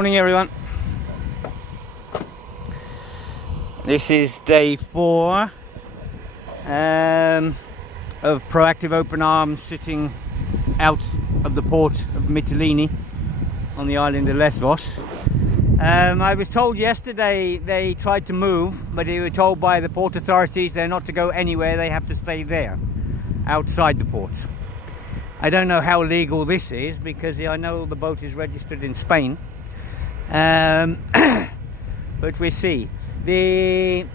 Morning everyone. This is day 4 of Proactiva Open Arms, sitting out of the port of Mytilene on the island of Lesvos. I was told yesterday they tried to move, but they were told by the port authorities they're not to go anywhere, they have to stay there, outside the port. I don't know how legal this is, because I know the boat is registered in Spain. But we see. The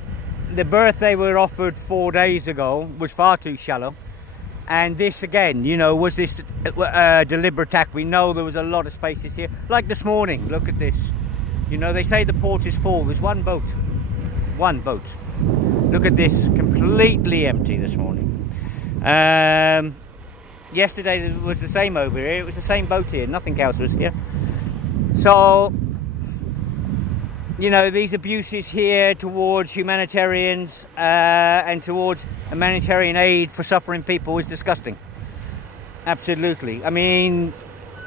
berth they were offered 4 days ago was far too shallow, and this again, you know, was this deliberate act? We know there was a lot of spaces here, like this morning. Look at this. You know, they say the port is full. There's one boat. Look at this, completely empty this morning. Yesterday it was the same over here. It was the same boat here. Nothing else was here. So, you know, these abuses here towards humanitarians and towards humanitarian aid for suffering people is disgusting. Absolutely. I mean,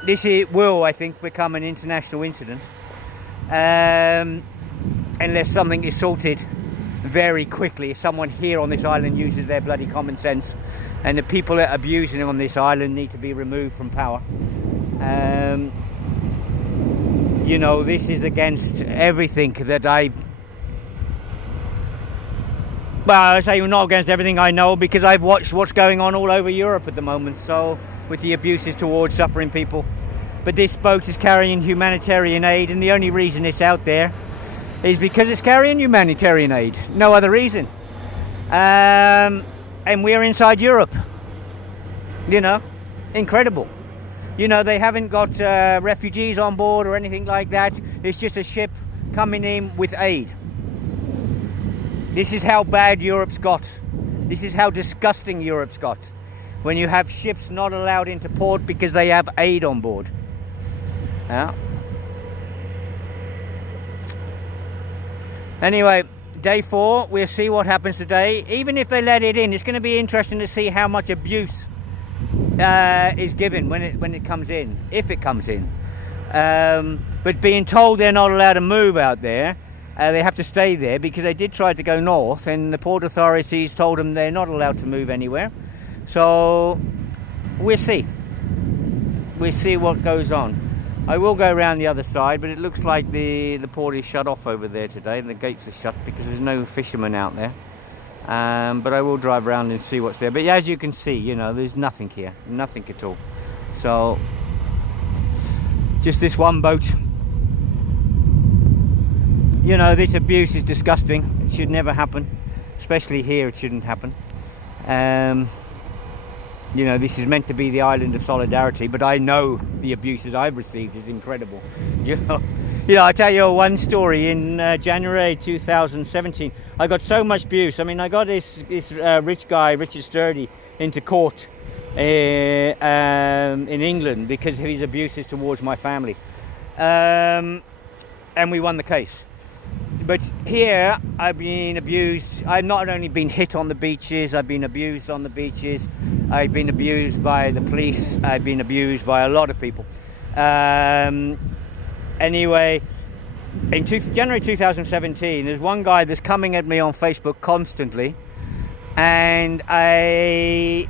this will, I think, become an international incident unless something is sorted very quickly. If someone here on this island uses their bloody common sense, and the people that are abusing them on this island need to be removed from power. You know, this is against everything that I say not against everything I know, because I've watched what's going on all over Europe at the moment, so with the abuses towards suffering people. But this boat is carrying humanitarian aid, and the only reason it's out there is because it's carrying humanitarian aid. No other reason. And we're inside Europe. You know, incredible. You know, they haven't got refugees on board or anything like that. It's just a ship coming in with aid. This is how bad Europe's got. This is how disgusting Europe's got. When you have ships not allowed into port because they have aid on board. Yeah. Anyway, day 4, we'll see what happens today. Even if they let it in, it's going to be interesting to see how much abuse is given when it comes in, if it comes in. But being told they're not allowed to move out there, they have to stay there, because they did try to go north, and the port authorities told them they're not allowed to move anywhere. So we'll see what goes on. I will go around the other side, but it looks like the port is shut off over there today, and the gates are shut because there's no fishermen out there. But I will drive around and see what's there. But as you can see, you know, there's nothing here, nothing at all. So just this one boat. You know, this abuse is disgusting. It should never happen, especially here. It shouldn't happen. You know, this is meant to be the island of solidarity, but I know the abuses I've received is incredible. You know, I'll tell you one story. In January 2017, I got so much abuse. I mean, I got this rich guy, Richard Sturdy, into court in England because of his abuses towards my family. And we won the case. But here, I've been abused. I've not only been hit on the beaches, I've been abused on the beaches. I've been abused by the police. I've been abused by a lot of people. Anyway, in January 2017, there's one guy that's coming at me on Facebook constantly, and I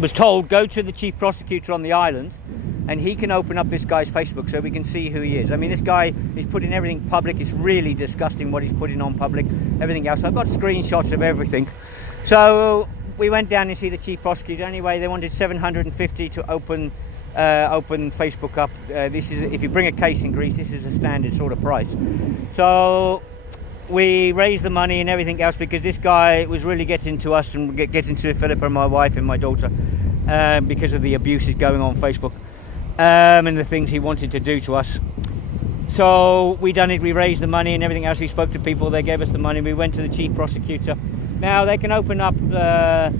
was told, go to the chief prosecutor on the island, and he can open up this guy's Facebook so we can see who he is. I mean, this guy is putting everything public. It's really disgusting what he's putting on public, everything else. I've got screenshots of everything. So we went down to see the chief prosecutor. Anyway, they wanted $750 to open Facebook up. This is, if you bring a case in Greece, this is a standard sort of price. So we raised the money and everything else, because this guy was really getting to us and getting to Philippa, my wife, and my daughter, because of the abuses going on Facebook. And the things he wanted to do to us. So we done it, we raised the money and everything else. We spoke to people, they gave us the money, we went to the chief prosecutor. Now they can open up, the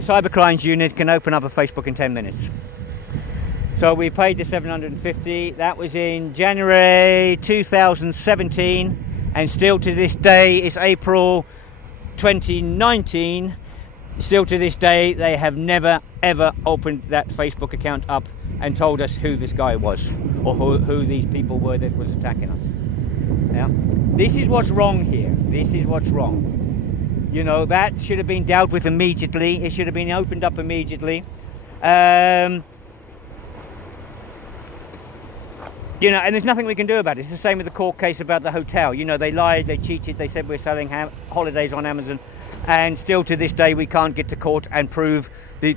cybercrimes unit can open up a Facebook in 10 minutes. So we paid the $750, that was in January 2017, and still to this day, it's April 2019, Still to this day, they have never ever opened that Facebook account up and told us who this guy was, or who these people were that was attacking us. Yeah, this is what's wrong here. This is what's wrong. You know, that should have been dealt with immediately. It should have been opened up immediately. You know, and there's nothing we can do about it. It's the same with the court case about the hotel. You know, they lied, they cheated, they said we're selling holidays on Amazon, and still to this day we can't get to court and prove the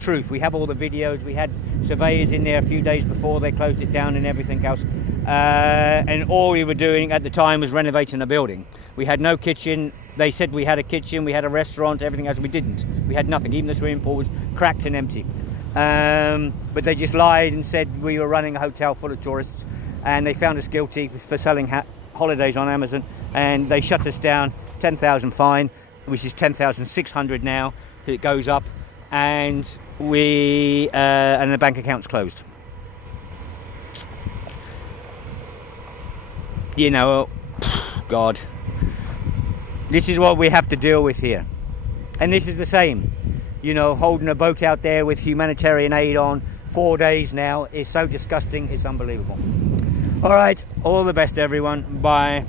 truth. We have all the videos. We had surveyors in there a few days before they closed it down and everything else. And all we were doing at the time was renovating a building. We had no kitchen. They said we had a kitchen, we had a restaurant, everything else. We didn't. We had nothing. Even the swimming pool was cracked and empty. But they just lied and said we were running a hotel full of tourists, and they found us guilty for selling holidays on Amazon, and they shut us down. 10,000 fine, which is 10,600 now. It goes up, and and the bank account's closed. You know, God, this is what we have to deal with here, and this is the same. You know, holding a boat out there with humanitarian aid on 4 days now is so disgusting, it's unbelievable. All right, all the best everyone, bye.